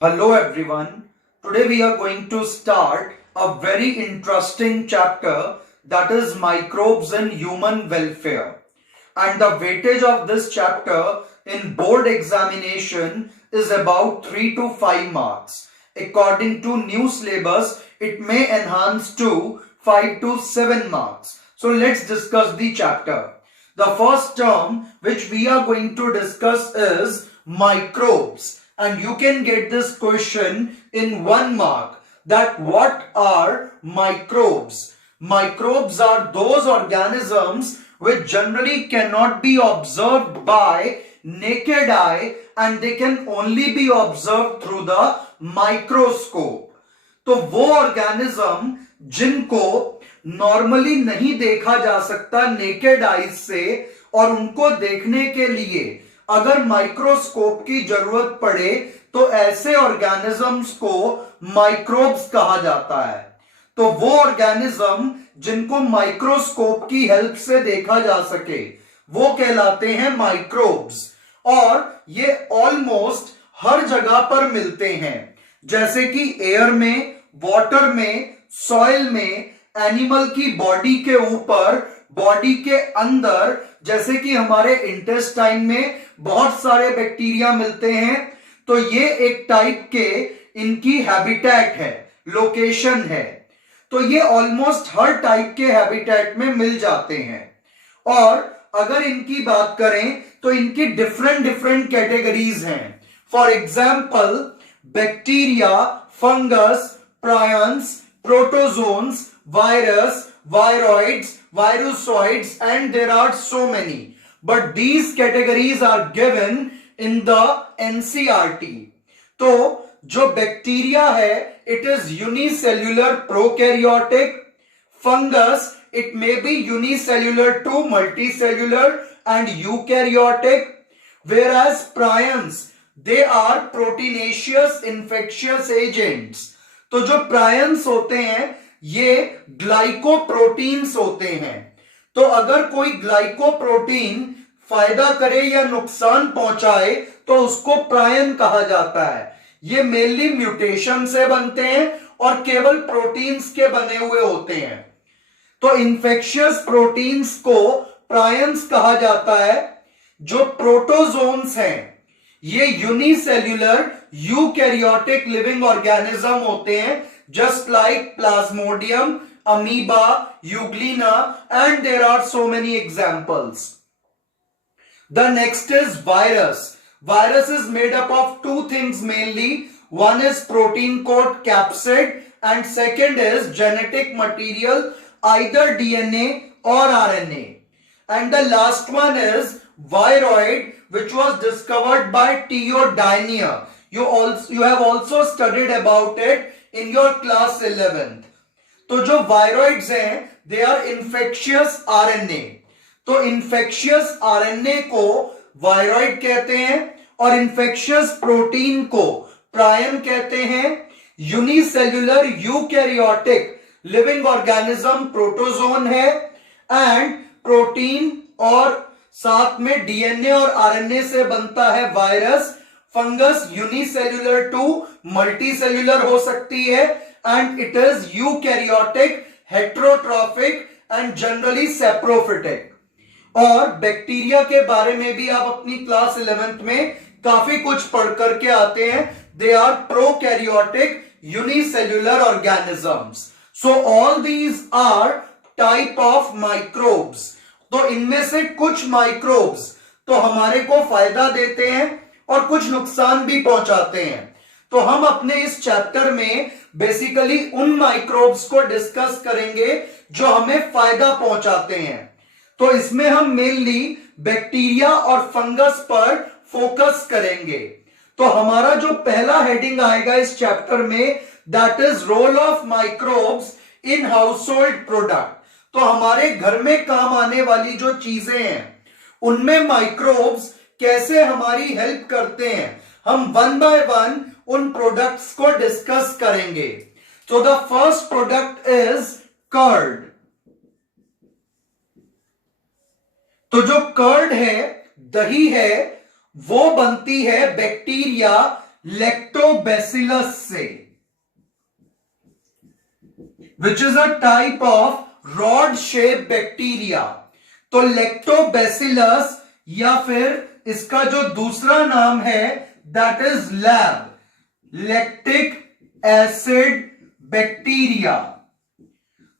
Hello everyone. Today we are going to start a very interesting chapter, that is microbes and human welfare. And the weightage of this chapter in board examination is about 3 to 5 marks. According to new syllabus, it may enhance to 5 to 7 marks. So let's discuss the chapter. The first term which we are going to discuss is microbes, and you can get this question in 1 mark, that what are microbes? Microbes are those organisms which generally cannot be observed by naked eye and they can only be observed through the microscope. तो वो organism जिनको normally नहीं देखा जा सकता naked eyes से, और उनको देखने के लिए अगर माइक्रोस्कोप की जरूरत पड़े तो ऐसे ऑर्गेनिजम्स को माइक्रोब्स कहा जाता है। तो वो ऑर्गेनिज्म जिनको माइक्रोस्कोप की हेल्प से देखा जा सके वो कहलाते हैं माइक्रोब्स, और ये ऑलमोस्ट हर जगह पर मिलते हैं, जैसे कि एयर में, वाटर में, सॉइल में, एनिमल की बॉडी के ऊपर, बॉडी के अंदर, जैसे कि हमारे इंटेस्टाइन में बहुत सारे बैक्टीरिया मिलते हैं। तो ये एक टाइप के इनकी हैबिटेट है, लोकेशन है। तो ये ऑलमोस्ट हर टाइप के हैबिटेट में मिल जाते हैं। और अगर इनकी बात करें तो इनकी डिफरेंट डिफरेंट कैटेगरीज हैं। For example bacteria, fungus, prions, protozoans, virus, viroids, virusoids, and there are so many. But these categories are given in the NCERT. तो जो बैक्टीरिया है, it is unicellular prokaryotic. Fungus, it may be unicellular to multicellular and eukaryotic. Whereas prions, they are proteinaceous infectious agents. तो जो prions होते हैं ये glycoproteins होते हैं। तो अगर कोई ग्लाइकोप्रोटीन फायदा करे या नुकसान पहुंचाए तो उसको प्रायन कहा जाता है। ये मेनली म्यूटेशन से बनते हैं और केवल प्रोटीन्स के बने हुए होते हैं। तो इंफेक्शियस प्रोटीन्स को प्रायंस कहा जाता है। जो प्रोटोजोन्स हैं ये यूनिसेल्यूलर यूकैरियोटिक लिविंग ऑर्गेनिज्म होते हैं, just like plasmodium, amoeba, euglena, and there are so many examples. The next is virus. Virus is made up of two things mainly. One is protein coat capsid and second is genetic material, either DNA or RNA. And the last one is viroid, which was discovered by Theodinier. You have also studied about it in your class 11th. तो जो viroids हैं they are infectious RNA. तो infectious RNA को viroid कहते हैं और infectious protein को prion कहते हैं। Unicellular eukaryotic living organism protozoan है, एंड प्रोटीन और साथ में डीएनए और आरएनए से बनता है virus. Fungus unicellular to multicellular हो सकती है, and it is eukaryotic, heterotrophic and generally saprophytic. और बैक्टीरिया के बारे में भी आप अपनी क्लास 11th में काफी कुछ पढ़ करके आते हैं। They are prokaryotic unicellular organisms. So all these are type of microbes. तो इनमें से कुछ माइक्रोब्स तो हमारे को फायदा देते हैं और कुछ नुकसान भी पहुंचाते हैं। तो हम अपने इस चैप्टर में बेसिकली उन माइक्रोब्स को डिस्कस करेंगे जो हमें फायदा पहुंचाते हैं। तो इसमें हम मेनली बैक्टीरिया और फंगस पर फोकस करेंगे। तो हमारा जो पहला हेडिंग आएगा इस चैप्टर में, that is role of microbes in household product. तो हमारे घर में काम आने वाली जो चीजें हैं उनमें माइक्रोब्स कैसे हमारी हेल्प करते हैं, हम वन बाय वन उन प्रोडक्ट्स को डिस्कस करेंगे। तो the first product is curd. तो जो कर्ड है, दही है, वो बनती है बैक्टीरिया लैक्टोबैसिलस से, विच is a type of rod shape bacteria. तो लैक्टोबैसिलस या फिर इसका जो दूसरा नाम है that is lab, lactic acid bacteria.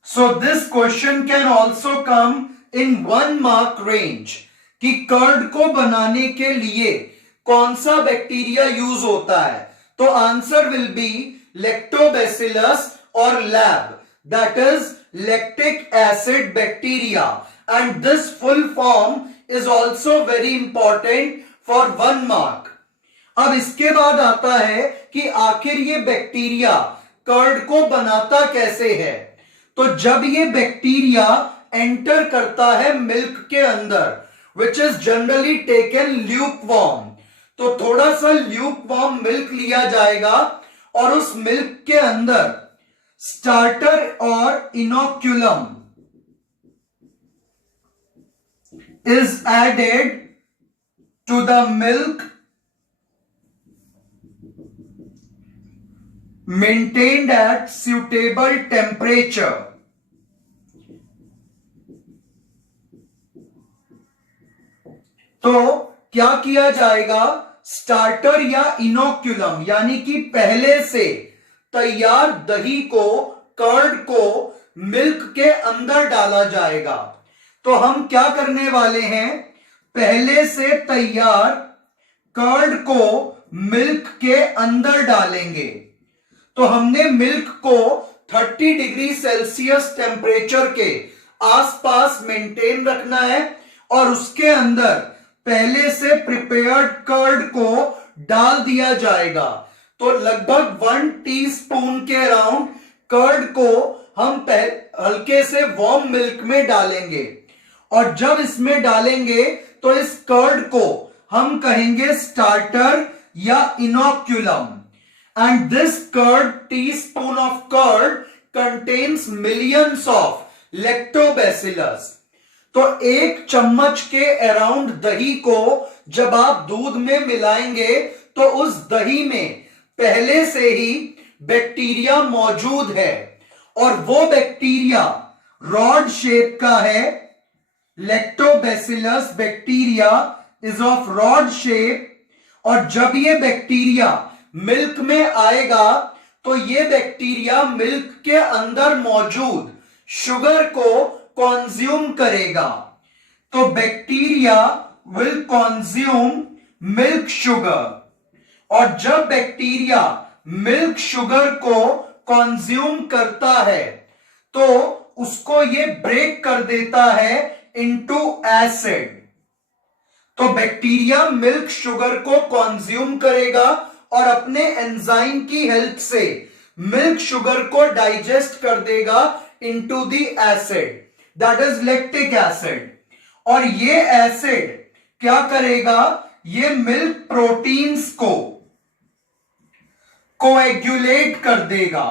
So this question can also come in 1 mark range कि कर्ड को बनाने के लिए कौन सा बैक्टीरिया यूज होता है। तो आंसर विल बी लैक्टोबैसिलस और lab, that is lactic acid bacteria, and this full form is also very important for 1 mark. अब इसके बाद आता है कि आखिर ये बैक्टीरिया कर्ड को बनाता कैसे है। तो जब ये बैक्टीरिया एंटर करता है मिल्क के अंदर, which is generally taken lukewarm, तो थोड़ा सा ल्यूकवार्म मिल्क लिया जाएगा और उस मिल्क के अंदर स्टार्टर और inoculum is added to the milk, maintained at suitable temperature. तो क्या किया जाएगा, स्टार्टर या इनोक्यूलम यानी कि पहले से तैयार दही को, कर्ड को मिल्क के अंदर डाला जाएगा। तो हम क्या करने वाले हैं, पहले से तैयार कर्ड को मिल्क के अंदर डालेंगे। तो हमने मिल्क को 30 डिग्री सेल्सियस टेम्परेचर के आसपास मेंटेन रखना है और उसके अंदर पहले से प्रिपेयर्ड कर्ड को डाल दिया जाएगा। तो लगभग 1 टीस्पून के अराउंड कर्ड को हम हल्के से वार्म मिल्क में डालेंगे, और जब इसमें डालेंगे तो इस कर्ड को हम कहेंगे स्टार्टर या inoculum, and this teaspoon of curd contains millions of lactobacillus। तो 1 चम्मच के अराउंड दही को जब आप दूध में मिलाएंगे तो उस दही में पहले से ही बैक्टीरिया मौजूद है, और वो बैक्टीरिया रॉड शेप का है। Lactobacillus bacteria is of rod shape, और जब ये बैक्टीरिया मिल्क में आएगा तो ये बैक्टीरिया मिल्क के अंदर मौजूद शुगर को कॉन्ज्यूम करेगा। तो बैक्टीरिया विल कॉन्ज्यूम मिल्क शुगर, और जब बैक्टीरिया मिल्क शुगर को कॉन्ज्यूम करता है तो उसको ये ब्रेक कर देता है इनटू एसिड। तो बैक्टीरिया मिल्क शुगर को कॉन्ज्यूम करेगा और अपने एंजाइम की हेल्प से मिल्क शुगर को डाइजेस्ट कर देगा into the acid, that is lactic acid. और ये एसिड क्या करेगा, ये मिल्क प्रोटीन्स को कोएगुलेट कर देगा,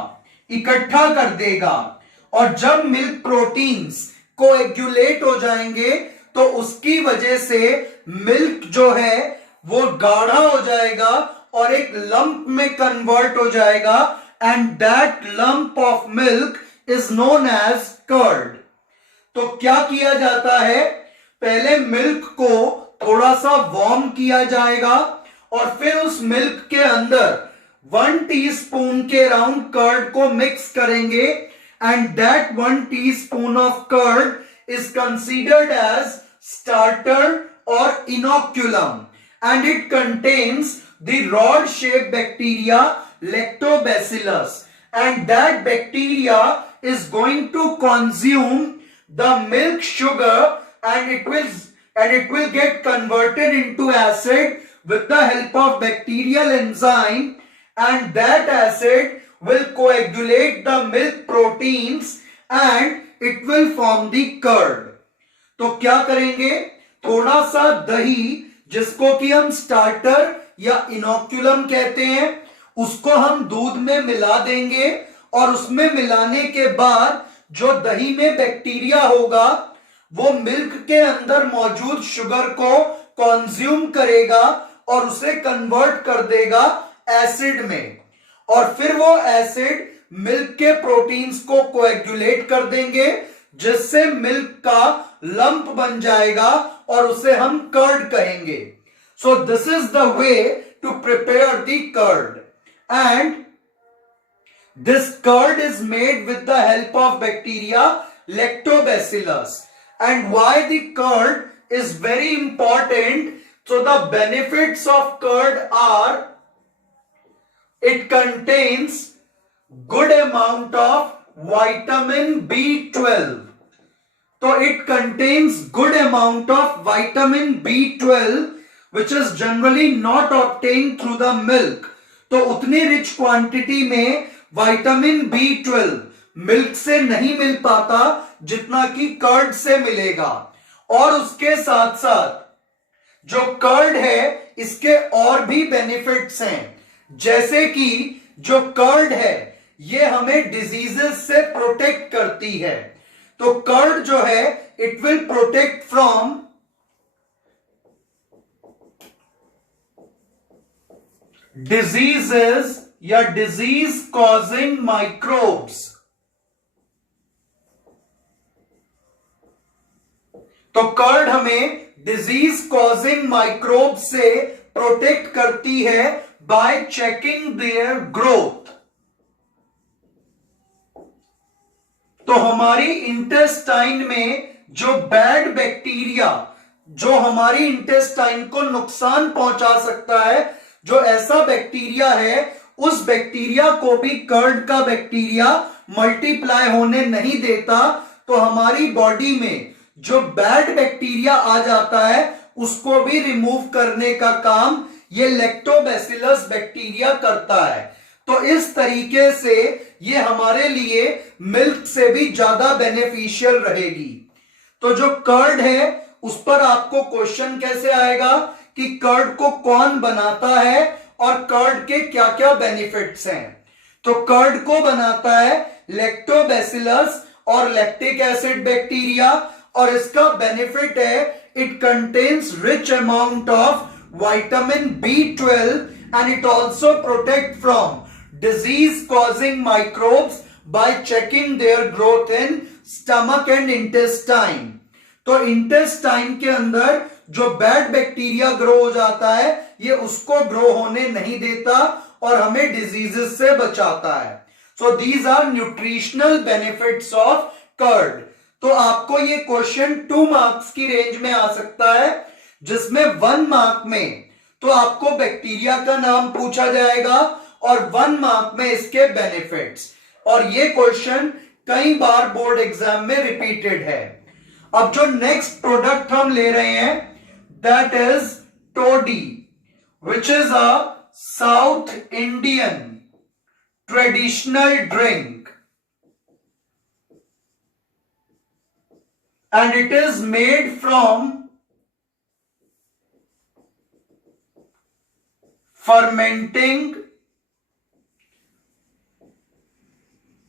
इकट्ठा कर देगा, और जब मिल्क प्रोटीन्स कोएगुलेट हो जाएंगे तो उसकी वजह से मिल्क जो है वो गाढ़ा हो जाएगा और एक लंप में कन्वर्ट हो जाएगा, and that lump of milk is known as curd. तो क्या किया जाता है, पहले मिल्क को थोड़ा सा वार्म किया जाएगा और फिर उस मिल्क के अंदर 1 टीस्पून के अराउंड कर्ड को मिक्स करेंगे, and that 1 teaspoon of curd is considered as starter और inoculum, and it contains the rod shaped bacteria lactobacillus, and that bacteria is going to consume the milk sugar, and it will get converted into acid with the help of bacterial enzyme, and that acid will coagulate the milk proteins and it will form the curd। तो क्या करेंगे, थोड़ा सा दही जिसको कि हम starter या इनोक्यूलम कहते हैं उसको हम दूध में मिला देंगे, और उसमें मिलाने के बाद जो दही में बैक्टीरिया होगा वो मिल्क के अंदर मौजूद शुगर को कॉन्ज्यूम करेगा और उसे कन्वर्ट कर देगा एसिड में, और फिर वो एसिड मिल्क के प्रोटीन्स को कोएगुलेट कर देंगे, जिससे मिल्क का लंप बन जाएगा और उसे हम कर्ड कहेंगे. So this is the way to prepare the curd, and this curd is made with the help of bacteria lactobacillus. And why the curd is very important? So the benefits of curd are, it contains good amount of vitamin B12. So it contains good amount of vitamin B12 which is generally not obtained through the milk. तो उतनी rich quantity में vitamin B12 milk से नहीं मिल पाता जितना कि curd से मिलेगा. और उसके साथ साथ जो कर्ड है इसके और भी बेनिफिट्स हैं, जैसे कि जो कर्ड है ये हमें डिजीजेस से प्रोटेक्ट करती है. तो कर्ड जो है it will protect from diseases या डिजीज कॉजिंग माइक्रोब्स. तो कर्ड हमें डिजीज कॉजिंग माइक्रोब से प्रोटेक्ट करती है बाय चेकिंग देयर ग्रोथ. तो हमारी इंटेस्टाइन में जो बैड बैक्टीरिया जो हमारी इंटेस्टाइन को नुकसान पहुंचा सकता है, जो ऐसा बैक्टीरिया है, उस बैक्टीरिया को भी कर्ड का बैक्टीरिया मल्टीप्लाई होने नहीं देता. तो हमारी बॉडी में जो बैड बैक्टीरिया आ जाता है उसको भी रिमूव करने का काम ये लैक्टोबैसिलस बैक्टीरिया करता है. तो इस तरीके से ये हमारे लिए मिल्क से भी ज्यादा बेनिफिशियल रहेगी. तो जो कर्ड है उस पर आपको क्वेश्चन कैसे आएगा कि कर्ड को कौन बनाता है और कर्ड के क्या क्या बेनिफिट्स हैं. तो कर्ड को बनाता है लैक्टोबैसिलस और लैक्टिक एसिड बैक्टीरिया, और इसका बेनिफिट है it contains rich amount of vitamin B12 and it also protect from disease causing microbes bye checking their growth in stomach and intestine. तो इंटेस्टाइन के अंदर जो बैड बैक्टीरिया ग्रो हो जाता है ये उसको ग्रो होने नहीं देता और हमें डिजीजेस से बचाता है. So these are nutritional benefits of curd. तो आपको ये क्वेश्चन 2 मार्क्स की रेंज में आ सकता है, जिसमें 1 मार्क में तो आपको बैक्टीरिया का नाम पूछा जाएगा और 1 मार्क में इसके बेनिफिट्स. और ये क्वेश्चन कई बार बोर्ड एग्जाम में रिपीटेड है. अब जो नेक्स्ट प्रोडक्ट हम ले रहे हैं that is toddy, which is a South Indian traditional drink, and it is made from fermenting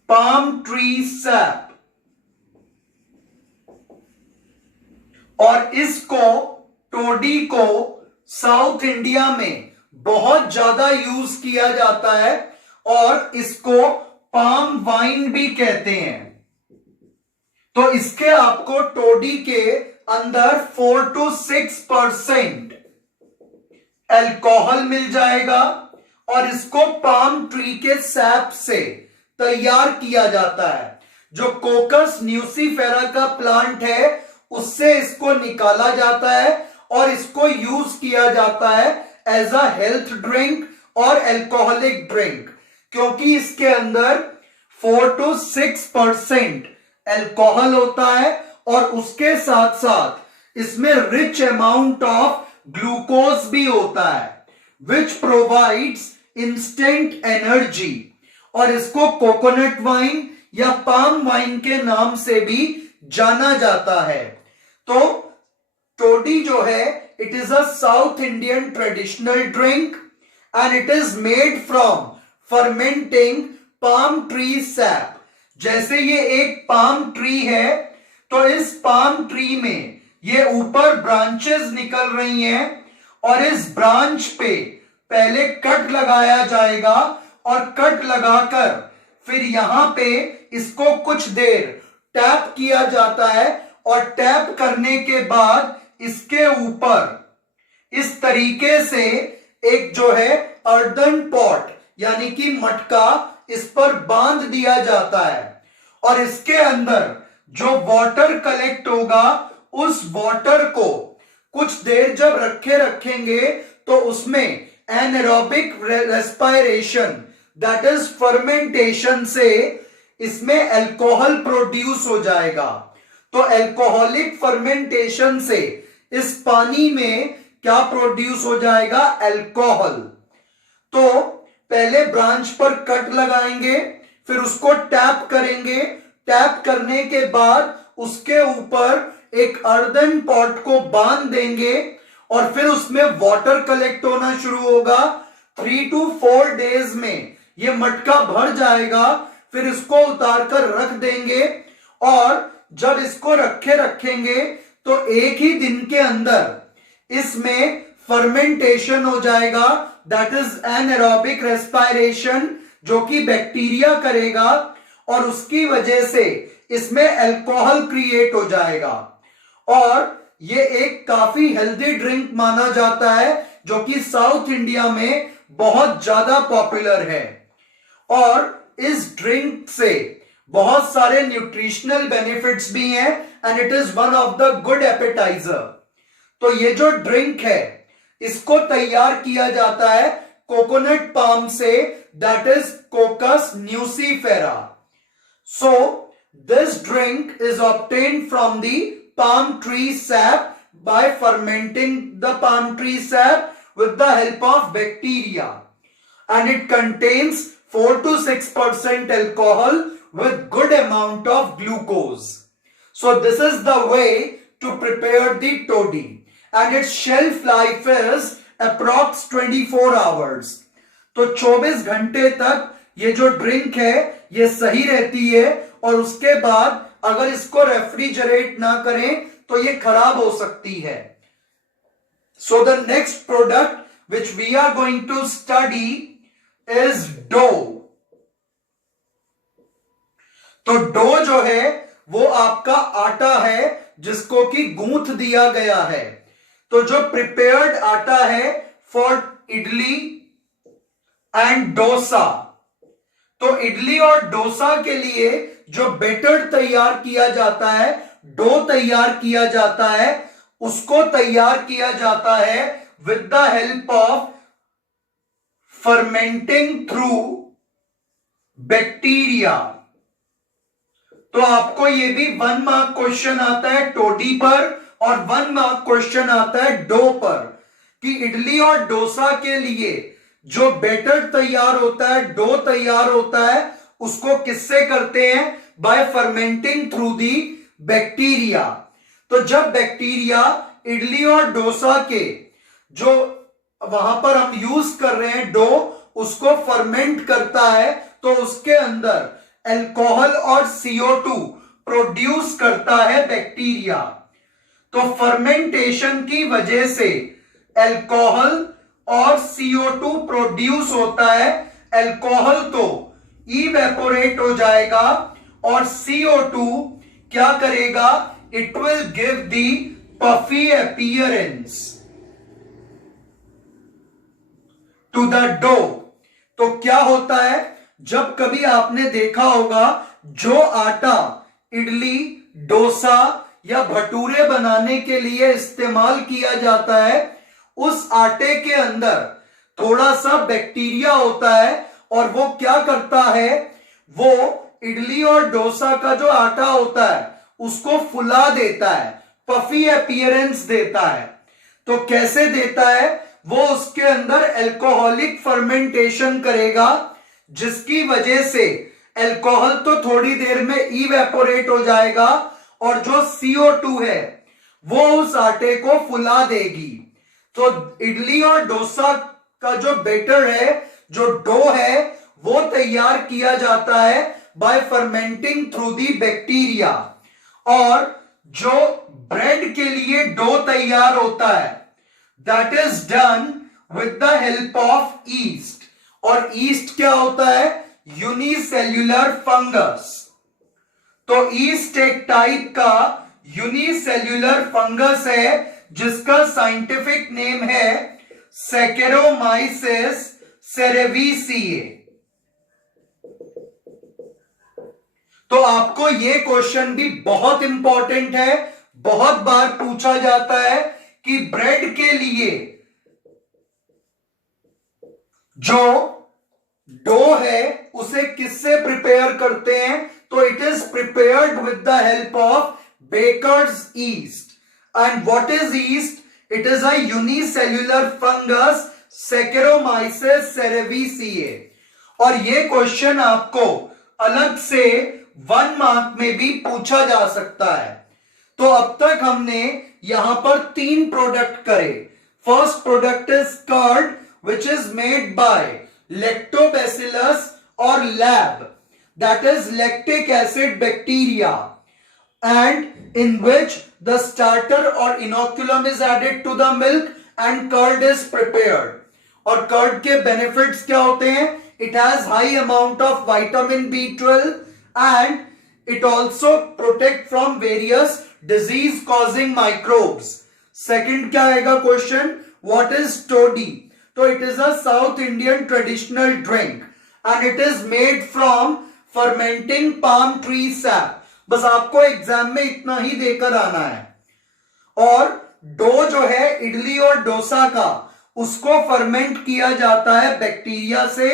palm tree sap. और इसको टोडी को साउथ इंडिया में बहुत ज्यादा यूज किया जाता है और इसको पाम वाइन भी कहते हैं. तो इसके आपको टोडी के अंदर 4 to 6% अल्कोहल मिल जाएगा और इसको पाम ट्री के सैप से तैयार किया जाता है. जो कोकस न्यूसीफेरा का प्लांट है उससे इसको निकाला जाता है और इसको यूज किया जाता है एज अ हेल्थ ड्रिंक और अल्कोहलिक ड्रिंक, क्योंकि इसके अंदर 4 to 6% अल्कोहल होता है और उसके साथ साथ इसमें रिच अमाउंट ऑफ ग्लूकोज भी होता है विच प्रोवाइड्स इंस्टेंट एनर्जी. और इसको कोकोनट वाइन या पाम वाइन के नाम से भी जाना जाता है. तो टोडी जो है it is a south Indian traditional drink and it is made from fermenting palm tree SAP. जैसे ये एक पाम ट्री है तो इस पाम ट्री में ये ऊपर ब्रांचेस निकल रही हैं और इस ब्रांच पे पहले कट लगाया जाएगा और कट लगाकर फिर यहां पे इसको कुछ देर टैप किया जाता है और टैप करने के बाद इसके ऊपर इस तरीके से एक जो है अर्दन पॉट यानी कि मटका इस पर बांध दिया जाता है और इसके अंदर जो वाटर कलेक्ट होगा उस वाटर को कुछ देर जब रखेंगे तो उसमें anaerobic respiration that is fermentation से इसमें अल्कोहल प्रोड्यूस हो जाएगा। तो अल्कोहलिक फर्मेंटेशन से इस पानी में क्या प्रोड्यूस हो जाएगा? अल्कोहल। तो पहले ब्रांच पर कट लगाएंगे, फिर उसको टैप करेंगे, टैप करने के बाद उसके ऊपर एक अर्दन पॉट को बांध देंगे और फिर उसमें वाटर कलेक्ट होना शुरू होगा। 3 to 4 डेज में ये मटका भर जाएगा, फिर इसको उतार कर रख देंगे और जब इसको रखेंगे तो एक ही दिन के अंदर इसमें फर्मेंटेशन हो जाएगा, दैट इज एनारोबिक रेस्पिरेशन, जो कि बैक्टीरिया करेगा और उसकी वजह से इसमें अल्कोहल क्रिएट हो जाएगा और ये एक काफी हेल्दी ड्रिंक माना जाता है जो कि साउथ इंडिया में बहुत ज्यादा पॉपुलर है और इस ड्रिंक से बहुत सारे न्यूट्रिशनल बेनिफिट्स भी हैं and it is one of the good appetiser. तो ये जो ड्रिंक है इसको तैयार किया जाता है कोकोनट पाम से, that is कोकस nucifera. So this drink is obtained from the palm tree sap by fermenting the palm tree sap with the help of bacteria, and it contains 4 to 6% alcohol with good amount of glucose. So this is the way to prepare the toddy and its shelf life is approx 24 hours. तो 24 घंटे तक ये जो drink है ये सही रहती है और उसके बाद अगर इसको रेफ्रिजरेट ना करें तो ये खराब हो सकती है। So the next product which we are going to study is dough. तो डो जो है वो आपका आटा है जिसको कि गूंथ दिया गया है। तो जो प्रिपेयर्ड आटा है फॉर इडली एंड डोसा, तो इडली और डोसा के लिए जो बैटर तैयार किया जाता है, डो तैयार किया जाता है, उसको तैयार किया जाता है with the help of fermenting through bacteria. तो आपको ये भी 1 मार्क क्वेश्चन आता है टोडी पर और 1 मार्क क्वेश्चन आता है डो पर कि इडली और डोसा के लिए जो बैटर तैयार होता है, डो तैयार होता है, उसको किससे करते हैं? By fermenting through the bacteria. तो जब बैक्टीरिया इडली और डोसा के जो वहां पर हम यूज कर रहे हैं डो, उसको फर्मेंट करता है तो उसके अंदर अल्कोहल और CO2 प्रोड्यूस करता है बैक्टीरिया। तो फर्मेंटेशन की वजह से अल्कोहल और CO2 प्रोड्यूस होता है। अल्कोहल तो इवेपोरेट हो जाएगा और CO2 क्या करेगा? It will give the puffy appearance to the dough. तो क्या होता है, जब कभी आपने देखा होगा जो आटा इडली, डोसा या भटूरे बनाने के लिए इस्तेमाल किया जाता है, उस आटे के अंदर थोड़ा सा बैक्टीरिया होता है और वो क्या करता है, वो इडली और डोसा का जो आटा होता है उसको फुला देता है, पफी अपीयरेंस देता है। तो कैसे देता है? वो उसके अंदर अल्कोहलिक फर्मेंटेशन करेगा जिसकी वजह से अल्कोहल तो थोड़ी देर में इवेपोरेट हो जाएगा और जो CO2 है वो उस आटे को फुला देगी। तो इडली और डोसा का जो बैटर है, जो डो है, वो तैयार किया जाता है by fermenting through the bacteria. और जो ब्रेड के लिए डो तैयार होता है that is done with the help of yeast. और yeast क्या होता है? Unicellular fungus. तो yeast एक टाइप का यूनिसेल्यूलर फंगस है जिसका साइंटिफिक नेम है Saccharomyces cerevisiae. तो आपको ये क्वेश्चन भी बहुत इंपॉर्टेंट है, बहुत बार पूछा जाता है कि ब्रेड के लिए जो डो है उसे किससे प्रिपेयर करते हैं? तो it is prepared with the help of baker's yeast. And what is yeast? It is a unicellular fungus Saccharomyces cerevisiae. और ये क्वेश्चन आपको अलग से 1 मार्क में भी पूछा जा सकता है. तो अब तक हमने यहां पर 3 प्रोडक्ट करे. First product is curd which is made by lactobacillus or lab, that is lactic acid bacteria, and in which the starter or inoculum is added to the milk and curd is prepared. और curd के benefits क्या होते हैं? It has high amount of vitamin B12 and it also protect from various disease causing microbes. Second क्या आएगा question? What is toddy? तो it is a South Indian traditional drink and it is made from fermenting palm tree sap. बस आपको exam में इतना ही देकर आना है. और डो जो है इडली और डोसा का, उसको फर्मेंट किया जाता है बैक्टीरिया से,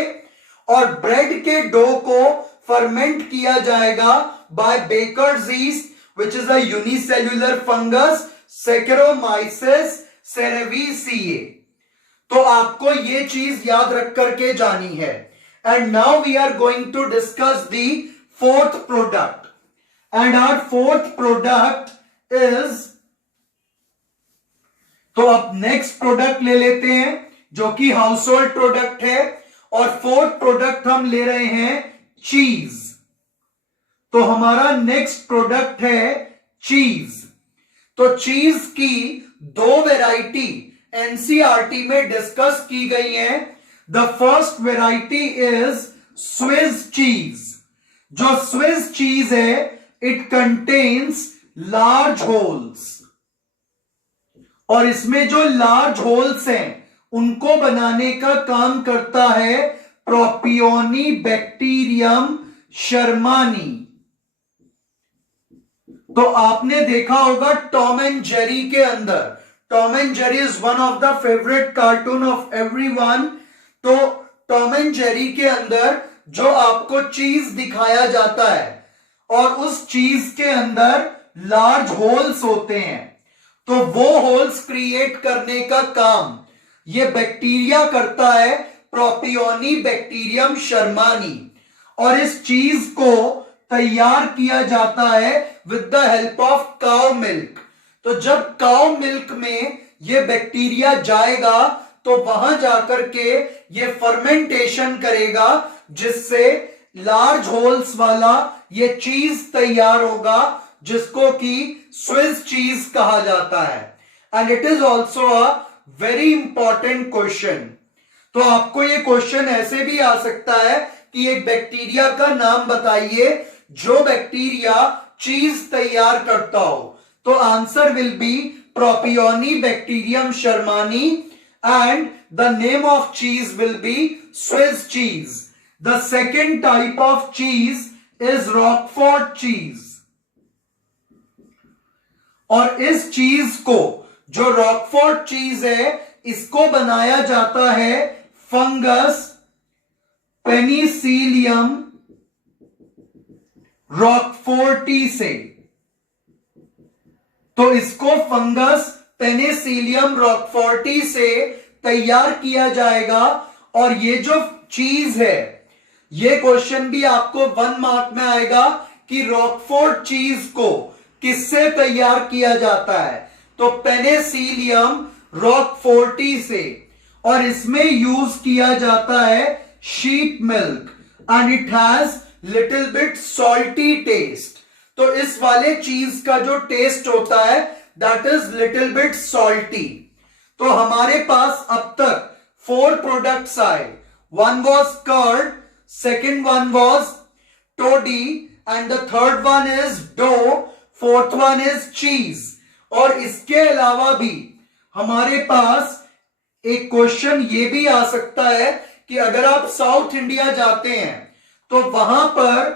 और ब्रेड के डो को फर्मेंट किया जाएगा by baker's yeast which is a unicellular fungus Saccharomyces cerevisiae. तो आपको ये चीज याद रख करके जानी है. And now we are going to discuss the fourth product. And our fourth product is, तो अब नेक्स्ट प्रोडक्ट ले लेते हैं जो कि हाउस होल्ड प्रोडक्ट है. और फोर्थ प्रोडक्ट हम ले रहे हैं चीज. तो हमारा नेक्स्ट प्रोडक्ट है चीज. तो चीज की 2 वैरायटी एनसीईआरटी में डिस्कस की गई है. The first variety is Swiss cheese. जो स्विस चीज है इट कंटेन्स लार्ज होल्स, और इसमें जो लार्ज होल्स हैं उनको बनाने का काम करता है प्रोपियोनी बैक्टीरियम शर्मानी. तो आपने देखा होगा टॉम एंड जेरी के अंदर, Tom and Jerry is one of the favourite cartoon of everyone. तो टॉम एंड जेरी के अंदर जो आपको चीज दिखाया जाता है और उस चीज के अंदर लार्ज होल्स होते हैं, तो वो होल्स क्रिएट करने का काम ये बैक्टीरिया करता है, प्रोपियोनी बैक्टीरियम शर्मानी. और इस चीज को तैयार किया जाता है with the help of cow milk. तो जब काउ मिल्क में ये बैक्टीरिया जाएगा तो वहां जाकर के ये फर्मेंटेशन करेगा, जिससे लार्ज होल्स वाला ये चीज तैयार होगा जिसको कि स्विस चीज कहा जाता है. And it is also a very important question. तो आपको ये क्वेश्चन ऐसे भी आ सकता है कि एक बैक्टीरिया का नाम बताइए जो बैक्टीरिया चीज तैयार करता हो. तो answer will be Propionibacterium shermanii and the name of cheese will be Swiss cheese. The second type of cheese is Roquefort cheese. और इस चीज को, जो रॉकफोर्ट चीज है, इसको बनाया जाता है फंगस पेनिसिलियम रॉकफोर्टी से. तो इसको फंगस पेनिसिलियम रॉकफोर्टी से तैयार किया जाएगा. और ये जो चीज है, ये क्वेश्चन भी आपको 1 मार्क में आएगा कि रॉकफोर्ट चीज को किससे तैयार किया जाता है? तो पेनिसिलियम रॉकफोर्टी से. और इसमें यूज किया जाता है sheep milk and it has little bit salty taste. तो इस वाले चीज का जो टेस्ट होता है that is little bit salty. तो हमारे पास अब तक 4 products आए. One was curd, second one was toddy, and the third one is dough, fourth one is cheese. और इसके अलावा भी हमारे पास एक क्वेश्चन ये भी आ सकता है कि अगर आप साउथ इंडिया जाते हैं तो वहां पर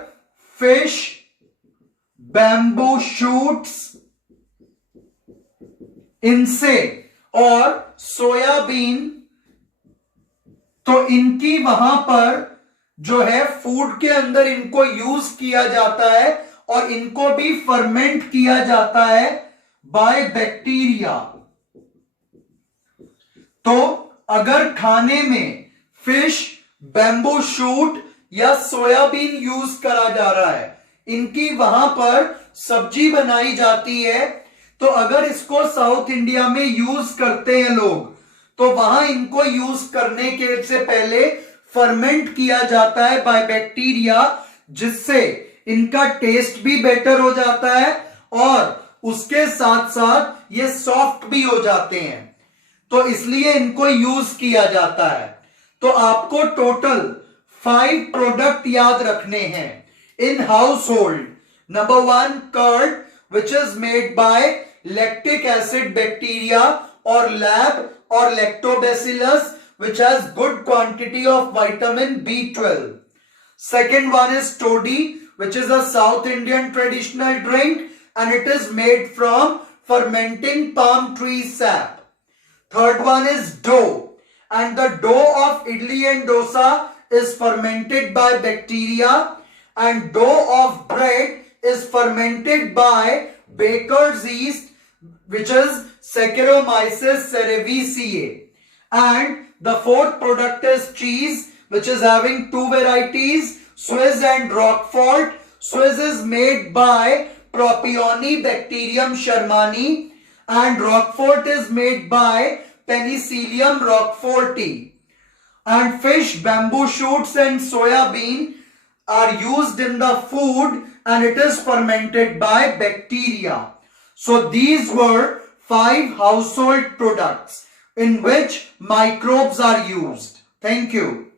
फिश, बैम्बू शूट्स, इनसे और सोयाबीन, तो इनकी वहां पर जो है फूड के अंदर इनको यूज किया जाता है और इनको भी फर्मेंट किया जाता है बाय बैक्टीरिया. तो अगर खाने में फिश, बैम्बू शूट या सोयाबीन यूज करा जा रहा है, इनकी वहां पर सब्जी बनाई जाती है, तो अगर इसको साउथ इंडिया में यूज करते हैं लोग तो वहां इनको यूज करने के से पहले फर्मेंट किया जाता है बाय बैक्टीरिया, जिससे इनका टेस्ट भी बेटर हो जाता है और उसके साथ साथ ये सॉफ्ट भी हो जाते हैं, तो इसलिए इनको यूज किया जाता है. तो आपको टोटल 5 प्रोडक्ट याद रखने हैं in household. Number 1 curd, which is made by lactic acid bacteria और lab or lactobacillus, which has good quantity of vitamin B12. Second one is toddy, which is a South Indian traditional drink and it is made from fermenting palm tree sap. Third one is dough, and the dough of idli and dosa is fermented by bacteria, and dough of bread is fermented by baker's yeast, which is Saccharomyces cerevisiae. And the fourth product is cheese, which is having 2 varieties, Swiss and Roquefort. Swiss is made by Propionibacterium shermani and Roquefort is made by Penicillium roqueforti. And fish, bamboo shoots and soya bean are used in the food and it is fermented by bacteria. So these were 5 household products in which microbes are used. Thank you.